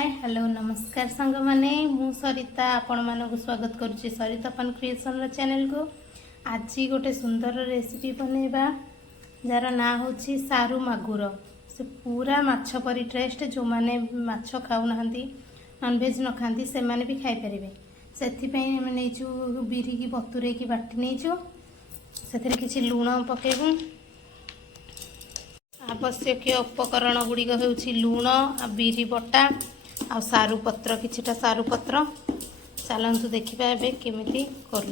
Hi hello नमस्कार सांग माने मु सरिता आपण मानक स्वागत करुच्ची सरिता पान क्रिएशन चैनल को। आज गोटे सुंदर रेसिपी बनैबा जार ना हूँ सारू मागुर। से पूरा माछ परी टेस्ट जो माने माछ खाऊ नाहंती नॉनवेज न खाती से माने भी खाई परिबे। सेथिपई हम नैचु बिरी की बतुरे की बाटी नैचु सेथिरे किछि लूण पकेबु। आवश्यक उपकरण गुड़िक हूँ लुण आ बिरी बटा आ सारू पत्र किछिटा सारू पत्र। चलतु देखा ए केमी कर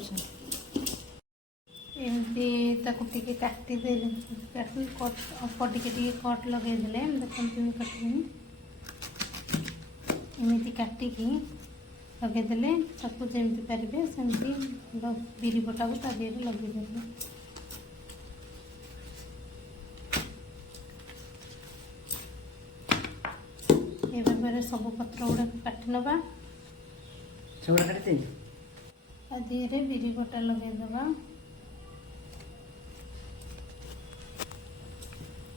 काटी अल्प टे कट लगे देखते काटनी एमती काटिकी लगेदे जमी पारे सेमती बिरी बटा को तादी लगेदे। सब पत्र गुड़ा काटि नवा आधे बिरी बटा लगेदवा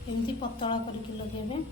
एमती पतला करके लगेबे।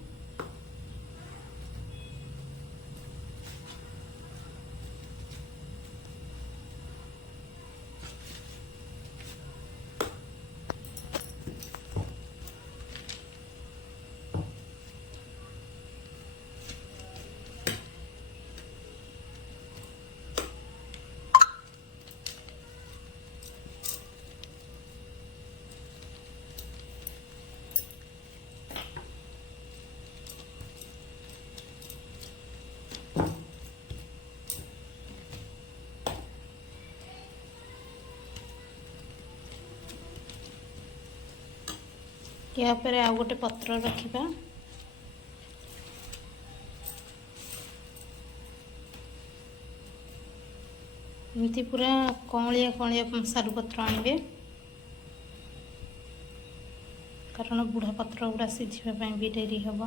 या पर आ गोटे पत्र रखिबा। एमती पूरा कौलिया कौलिया सारू पत्र आनिबे कारण बुढ़ा पत्र गुड़ा सीझा भी डेरी हम।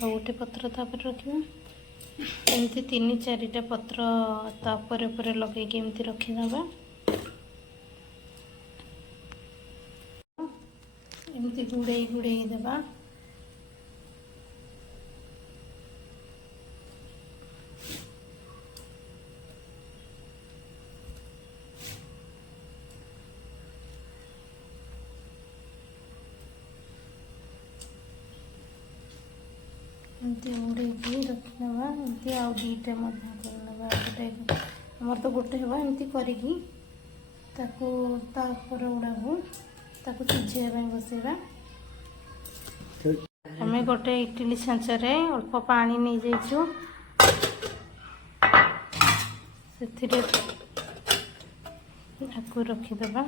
गोटे पत्र तापर रखिए एमती 3-4टा पत्र तापर लगे एमती रखीदबा। एमती गुड़े गुड़े देबा। एमती उड़े रखीनवा एमती आउ दीटा करनवा गोटे आमर तो गोटे हवा एमती करिकी ताको तापर उड़ाबू ताको सिझाइबा बसेबा। हमें गोटे इडली छांचरे अल्प पानी नहीं जाइछु सेथिरे ताको रखीदबा।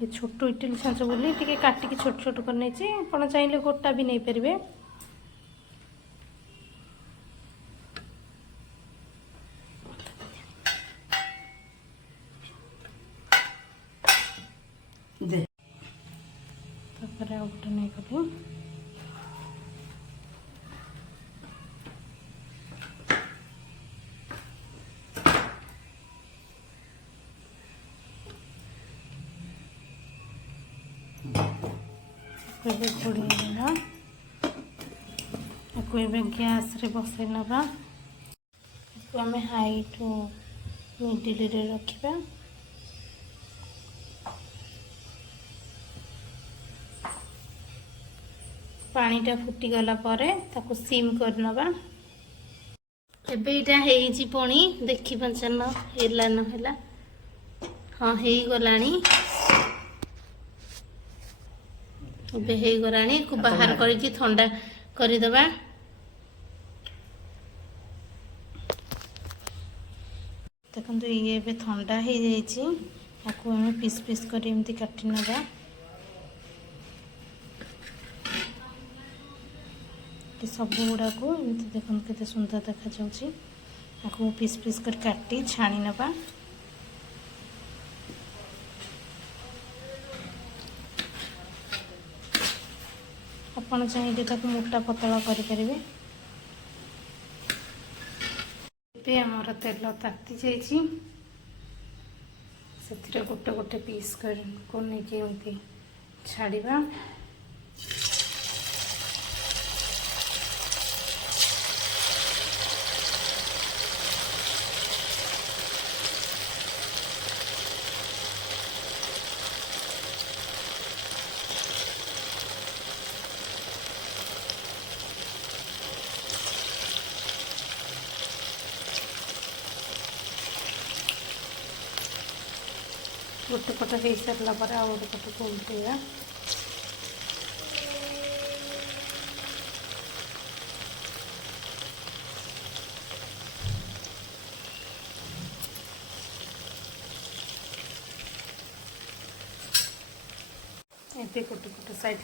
ये छोट इडली छांच बोली टिके काटिकी छोट छोट कर नहीं आप चाहिए गोटा भी नहीं पारे। तापर आ गोटे नहीं कली छोड़ी गैस रे बसई नवा आम हाई टू मिडिल रे रखिबा। पानीटा फुटी गला परे ताको सिम कर नवा। एबे इटा हेई जी पणी देखि पंचन हेला न हेला हाँ हेई गलानी एबे हेई गलानी को बाहर करके ठंडा कर दबा। देखो ये ଏବେ ଥଣ୍ଡା ହେଇଯାଇଛି याको आम पीस पीस कर एमती काटी नवा सब गुड़ा को एमती देखो केते सुंदर देखा जाउची याको पीस पीस कर काटी छाणी नवा आपण चाहिए ताको मोटा पतला करि परिबे पे हमर तेल ताती जाइछि से गोटे गोटे पीस को नहीं एमती छाड़िबा गोटे पट हो सारा पर आ गोटे पट को उल्टेगा ये गोटे गोटे साइड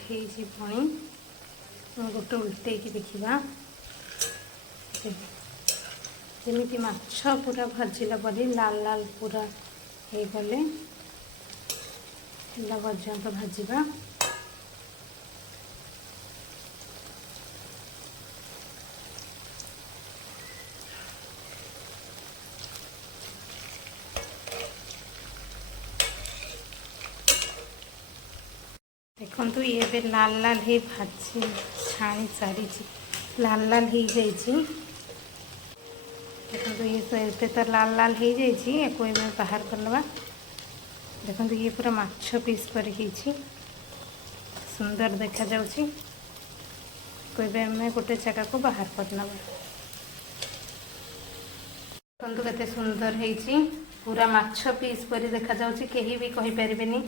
हो गोटे उल्टे देखा जमी माछ पूरा भाजिला परी लाल लाल पूरा हो गले पर्यंत भाजवा देखु ये लाल लाल ही भाजी छाणी सारी लाल लाल हो जाइए देखो ये तो लाल लाल हो जाइए बाहर करवा देखो ये पूरा माछ पीस पर सुंदर देखा जाउची कोई आम गोटे जगह को बाहर करना देखो केते सुंदर है पूरा माछ पीस पर देखा जाउची केही भी कहि परिबेनी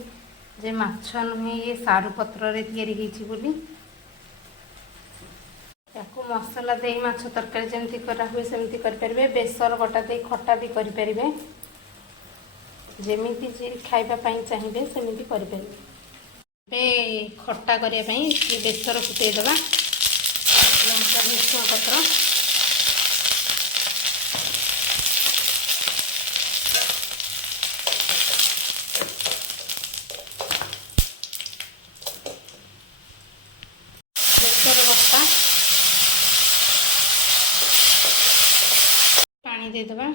जे माछ नुहे ये सारू पत्र रे तैयारी होईची बोली याको मसला दे माछ तरकारी जेमती करा हुए सेमती कर परिबे बेसर बटा दे खट्टा भी कर परिबे जेमिति जे खाइबा पाई चाहिए सेमिति कर परिबे खट्टा करने बेसर फुटे दबा लंका भृषण पत्र बेसर बटा पानी दे दबा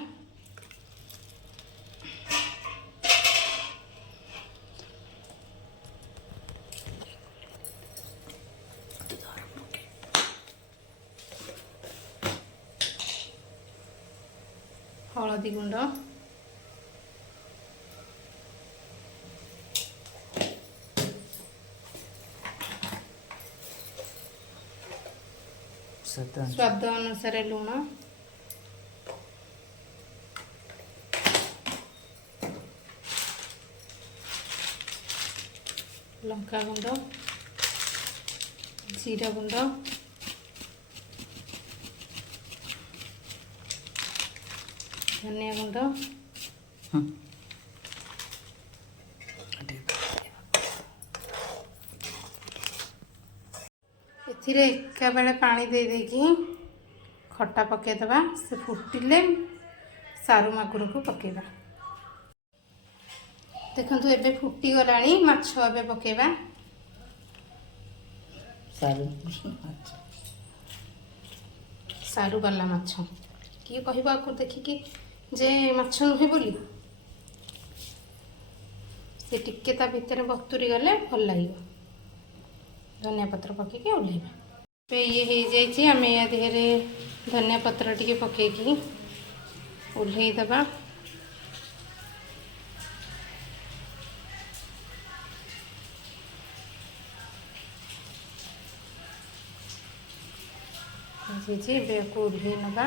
हलदी गुंड स्वाद अनुसार लुण लंका गुंड जीरा गुंड धनिया गुंड एथिरे एका बेले पानी दे देकी खट्टा पकेदबा से फुटिले सारू मागुर को पकेबा देखंतु एबे फुटी गलानी माछ एबे पकेबा सारू वाला माछ किए कहबा को देखिकी जे माछ नुहे बोली से टिके ता भितर बतुरी गले भल लगे धनिया पत्र पकईकि ओल्हेबा ये हो जाइए आम या देहरे धनिया पत्र टिके पकईकि ओल्हेदबा ओल्हे नवा